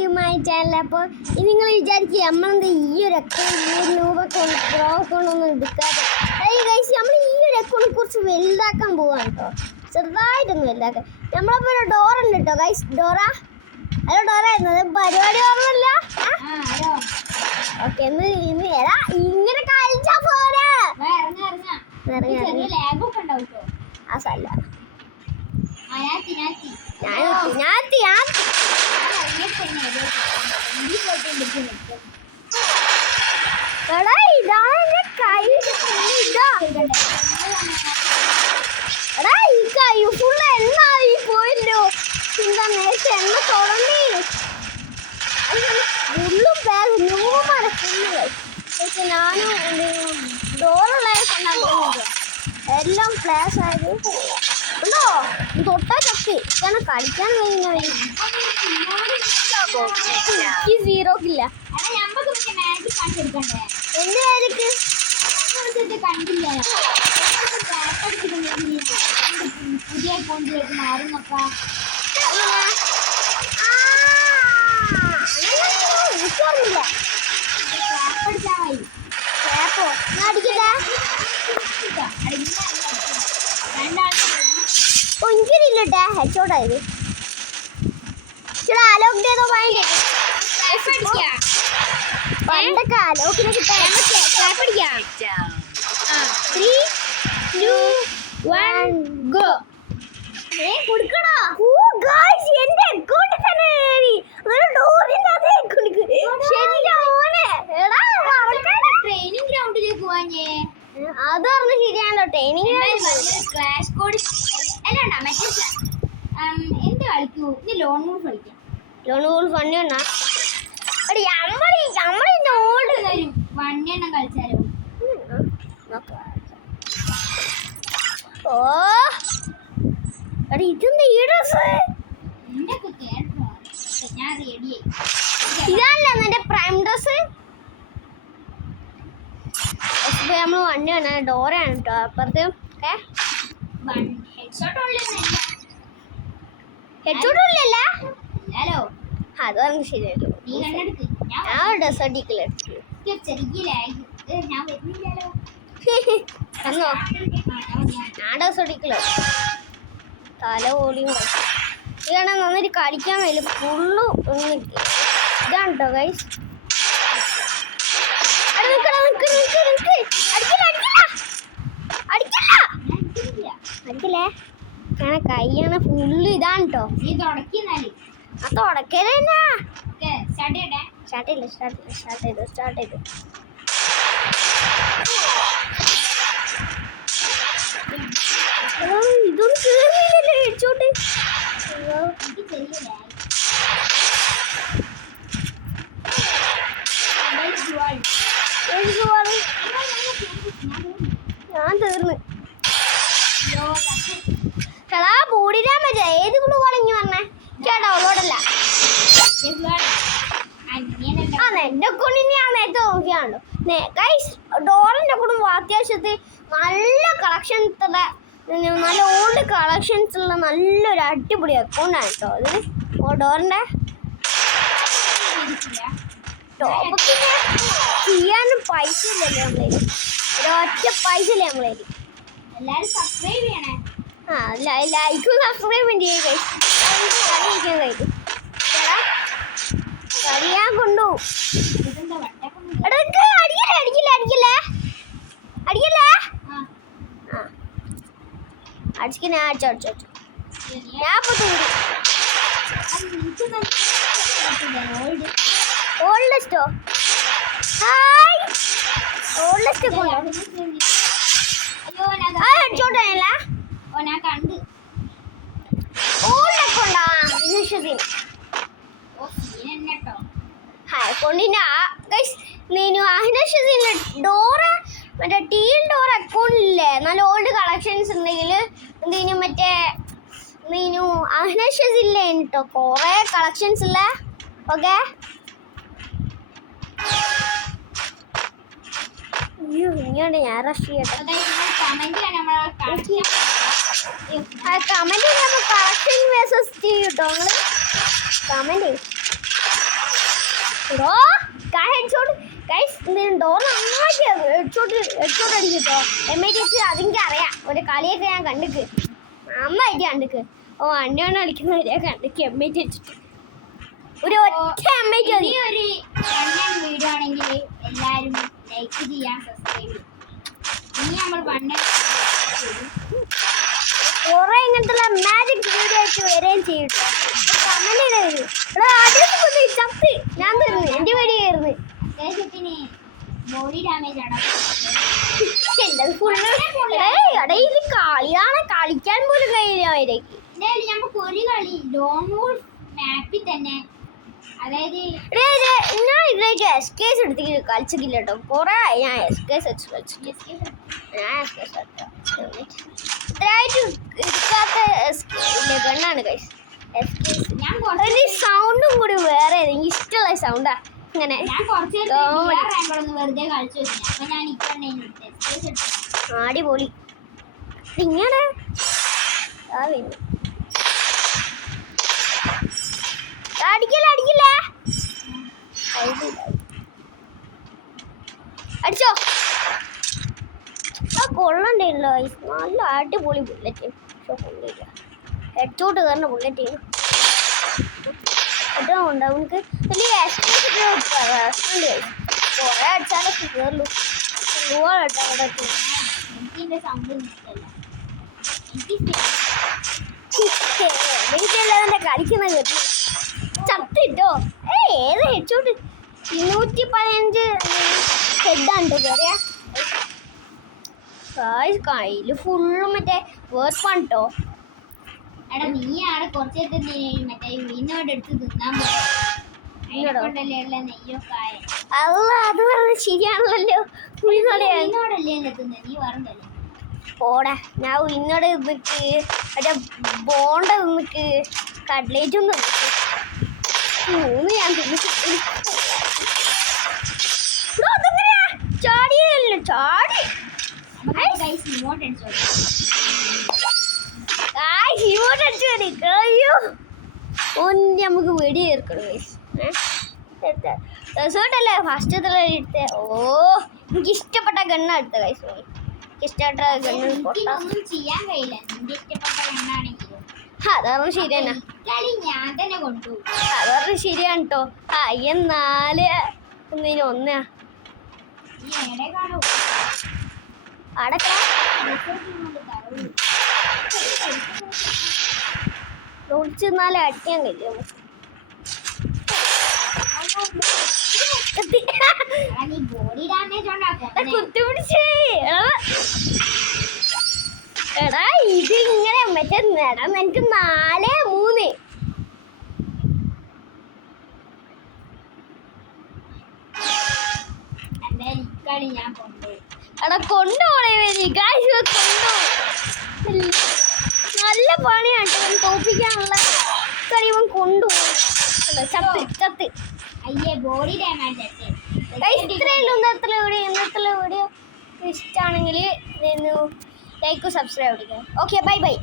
To my channel. അപ്പോൾ നിങ്ങൾ വിചാരിക്കുക നമ്മളെന്ത് ഈ ഒരു അക്കൗണ്ടൊന്നും എടുക്കാതെ ഗൈസ് നമ്മൾ ഈ ഒരു അക്കൗണ്ടിനെ കുറിച്ച് വലുതാക്കാൻ പോവാണ് കേട്ടോ. ചെറുതായിട്ടൊന്നും വലുതാക്കാൻ. നമ്മളപ്പോൾ ഒരു ഡോറ ഉണ്ട് കേട്ടോ ഗൈസ്. ഡോറ ഹലോ ഡോറ എന്നത് പരിപാടി ഓർമ്മല്ല. ഓക്കെ ഇന്ന് ഏതാ ഇങ്ങനെ കളിച്ചാ പോരാ. ആ സ്ഥല പോയല്ലോ. എന്താ നേരത്തെ എണ്ണ തുടങ്ങി ഫുള്ളും ബാഗ് ന്യൂമാരെ ഫുള്ള്. പക്ഷെ ഞാനും ഡോറുള്ള എല്ലാം ഫ്ലാഷ് ആയത് ഉണ്ടോ തൊട്ടാ ചക്കി ഇതാണ് കളിക്കാൻ കഴിഞ്ഞ സീറോക്കില്ല. എന്റെ കാര്യക്ക് പുതിയ അക്കൗണ്ടിലേക്ക് മാറുന്നൊക്കെ ഒരിക്കലില്ലട്ടെ ഹെഡ്ഷോട്ടായത്. ചേട്ടാ അലോക്ക് ചെയ്തോ പണ്ടൊക്കെ അലോക്കിനെ കിട്ടാൻ 3, 2, 1 ഗോ. കൊടുക്കണോ? എന്റെ അക്കൗണ്ട് തന്നെ ട്രെയിനിങ് ഗ്രൗണ്ടിലേക്ക് പോവാഞ്ഞേ. അത് പറഞ്ഞ ശരിയാണല്ലോ. ട്രെയിനിങ് ക്ലാഷ് കോഡ് അല്ലാണ്ടാ മറ്റേ എന്ത് കളിക്കൂ. ഇത് ലോൺ വൂൾഫ് കളിക്കാം. ലോൺ വൂൾഫ് ഫണ്ണിയാണോ? വണ്ണെണ്ണം കളിച്ചാലോ? ഓ ഇതെന്താ ഈ ഡ്രസ്? ഞാൻ റെഡിയായി. ഇതാണല്ലോ എന്റെ പ്രൈം ഡ്രസ്. നമ്മള് വണ്ടിയാണ് ഡോറാണ് കേട്ടോ. അപ്പുറത്ത് ഹെഡ്ഷോട്ട് ഇല്ലല്ലോ. അത് പറഞ്ഞ ശരിയല്ലോ. ഞാൻ ഡ്രസ് അടിക്കില്ല. ഞാൻ ഡ്രസ് അടിക്കില്ല. തല ഓടിയും ഇതാണ് നന്നായിട്ട് കളിക്കാൻ വേണ്ടി ഫുള്ള് ഇതാണ് കേട്ടോ ഗൈസ്. അടിക്കില്ലേ ഞാൻ കൈയാണ് ഫുള്ള് ഇതാണ് കേട്ടോ. ആ തുടക്കല് തന്നെ. സ്റ്റാർട്ട് ചെയ്തു ഇതൊന്നും കേറിയില്ലല്ലേ ഹെഡ്ഷോട്ട്. ഞാൻ തീർന്ന് ചേട്ടാ ബോഡിയിടാൻ പറ്റാ. ഏത് ഗ്ലൂ ആണെങ്കി പറഞ്ഞേ ചേട്ടാ അവളോടല്ല. എന്റെ അക്കൗണ്ടിന് ഞാൻ നേരത്തെ നോക്കിയാണല്ലോ ഗൈസ്. ഡോറിന്റെ അക്കൗണ്ട് അത്യാവശ്യത്തിൽ നല്ല കളക്ഷൻസ് ഉള്ള നല്ല ഓൾഡ് കളക്ഷൻസ് ഉള്ള നല്ലൊരു അടിപൊളി അക്കൗണ്ടാണ് കേട്ടോ അത്. ഡോറിന്റെ ചെയ്യാനും പൈസ ഇല്ലല്ലോ നമ്മളേല്. ഒരൊറ്റ പൈസ ഇല്ലേ നമ്മളേല്. എല്ലാരും സബ്സ്ക്രൈബ് ചെയ്യണേ. ലൈക്കും സബ്സ്ക്രൈബും ചെയ്യും. കഴിയാൻ കൊണ്ടു അടിക്ക്. ഞാൻ അടിച്ചോ ഞാൻ ഓൾഡസ്റ്റോ അടിച്ചോട്ടല്ല ഓൾഡൊക്കെണ്ടാ ഡോറ് മറ്റേ ടീൽ ഡോർ അക്കൗണ്ടില്ലേ നല്ല ഓൾഡ് കളക്ഷൻസ് ഉണ്ടെങ്കിൽ എന്തിനും മറ്റേ നീനു അഹ്നഷസില്ലേ കേട്ടോ കുറേ കളക്ഷൻസ് ഇല്ലേ. ഓക്കെ ഇങ്ങോട്ട് ഞാൻ റഷ് ചെയ്യട്ടെ. കമന്റ് കളക്ഷൻ മെസ്സേജ് ചെയ്യൂട്ടോ. നിങ്ങൾ കമന്റ് എടോ ഹെഡ്ഷോട്ട് ഗൈസ് ഡോർ നന്നായിട്ട് ഹെഡ്ഷോട്ട് അടിക്കട്ടോ. എമ്മേറ്റിച്ച് അതെനിക്ക് അറിയാം. ഒരു കളിയൊക്കെ ഞാൻ കണ്ടിക്ക് നന്നായിട്ട് കണ്ടിക്ക്. ഓ അണ്ണയാണ് കളിക്കുന്നവരെ കണ്ടിക്ക് എമ്മേറ്റ് വെച്ചിട്ട് ഒരു ഒറ്റ എമ്മേറ്റ് മതി. ഈ ഒരു വീഡിയോ ആണെങ്കിൽ എല്ലാവരും ലൈക്ക് ചെയ്യാൻ സബ്സ്ക്രൈബ് ചെയ്യും. ഇനി നമ്മൾ പണ്ട് കുറെ ഇങ്ങനത്തെ മാജിക് വീഡിയോ ആയിട്ട് വരികയും ചെയ്യട്ടോ. കമന്റ് ചെയ്തു ചത്ത് ഞാൻ തീർന്നു. എന്റെ വീഡിയോ ആയിരുന്നു അത്യാവശ്യത്തിന് ബോഡി ഡാമേജ് ആണ്. ഇത് കളിയാണ്. കളിക്കാൻ പോലും കഴിയില്ല അവരേക്ക്. എന്തായാലും നമുക്ക് ഒരു കളി ലോങ് വോൾഫ് മാപ്പിൽ തന്നെ, അതായത് ഞാൻ ഇതിലേക്ക് എസ്കേസ് എടുത്തിട്ട് കളിച്ചിട്ടില്ല കേട്ടോ. കുറെ ഞാൻ എസ്കേസ് കളിച്ചിട്ട് ഇത്രയായിട്ട് എടുക്കാത്ത ഗണ്ണാണ് ഗൈസ് എസ്കേസ്. ഞാൻ സൗണ്ടും കൂടി വേറെ എനിക്ക് ഇഷ്ടമുള്ള സൗണ്ടാ. ഇങ്ങനെ കുറച്ച് വെറുതെ കളിച്ചു വെച്ചു. അപ്പൊ ഞാൻ ഇപ്പൊ അടിപൊളി ഇങ്ങനെ അടിക്കില്ല അടിച്ചോ. ആ കൊള്ളണ്ടല്ലോ നല്ല അടിപൊളി ബുള്ളറ്റ്. കൊള്ളില്ല ഹെഡ്ഷോട്ട് കയറുന്ന ബുള്ളറ്റ് ഉണ്ട്. അവനക്ക് വലിയ കുറെ അടിച്ചാലൊക്കെ കയറുള്ളൂ. എനിക്കിന്റെ സൗണ്ട് ഇഷ്ടമല്ല. എനിക്കല്ലാതെ കളിക്കുന്ന കേട്ടു ചത്തിട്ടോ. ഏത് ഹെഡ്ഷോട്ട് 215 ഹെഡാണ്ടോ കയറിയ കയ്യില് ഫുള്ളും മറ്റേ വേർപ്പാണ് കേട്ടോ. എടാ നീ ആടെ കുറച്ചേരത്തെ മറ്റേ മീനോട് എടുത്ത് തിന്നാൻ കൊണ്ടല്ലേ ഉള്ള നെയ്യൊക്കെ ആയ. അല്ല അത് പറഞ്ഞ ശരിയാണല്ലോ. മീനോടല്ലേ തിന്നത്, നീ പറഞ്ഞല്ലേ. പോടാ ഞാൻ ഇന്നോട് നിക്ക് മറ്റേ ബോണ്ട നിക്ക് കട്ലേറ്റും നിക്ക് 3 ഞാൻ ചാടിയല്ലോ ചാടി അടിച്ചു ഒന്ന് നമുക്ക് വെടി ചേർക്കണം റിസോർട്ടല്ലേ ഫസ്റ്റ് എടുത്തേ. ഓ എനിക്ക് ഇഷ്ടപ്പെട്ട ഗണ്ണ എടുത്ത കൈസ്. ഇഷ്ടപ്പെട്ട ഗണ്ണ് ഒന്നും ചെയ്യാൻ കഴിയില്ല. നിന്റെ ഇഷ്ടപ്പെട്ട ഗണ്ണാണെങ്കിലും അതാണ് ശരിയാണ്. കളി ഞാൻ തന്നെ കൊണ്ടു. അതാണ് ശരിയാണ് കേട്ടോ. എന്നാല് ഒന്നിന് ഒന്നാ നീ എവിടെ കാണൂ അടക്കാം ഒളിച്ചെന്നാലേ അടിക്കാൻ കഴിയും. നീ ബോഡി ഡാമേജ് ഉണ്ടാക്കും. കുത്തിപ്പിടിച്ചേ എടാ ഇത് ഇങ്ങനെ മറ്റേ നേടാൻ എനിക്ക് 4-3 കളി ഞാൻ കൊണ്ടുപോയി. എടാ കൊണ്ടുപോണേ നല്ല പണിയാണ് തോപ്പിക്കാനുള്ള കഴിവൻ കൊണ്ടുപോകും. ചത്ത് അയ്യേ ബോഡി ഡാമേജ് ഇത്രയല്ലോ ഇന്നത്തെ വീഡിയോ ഇഷ്ടമാണെങ്കിൽ ലൈക്ക് സബ്സ്ക്രൈബ് അടിക്കുക. Okay bye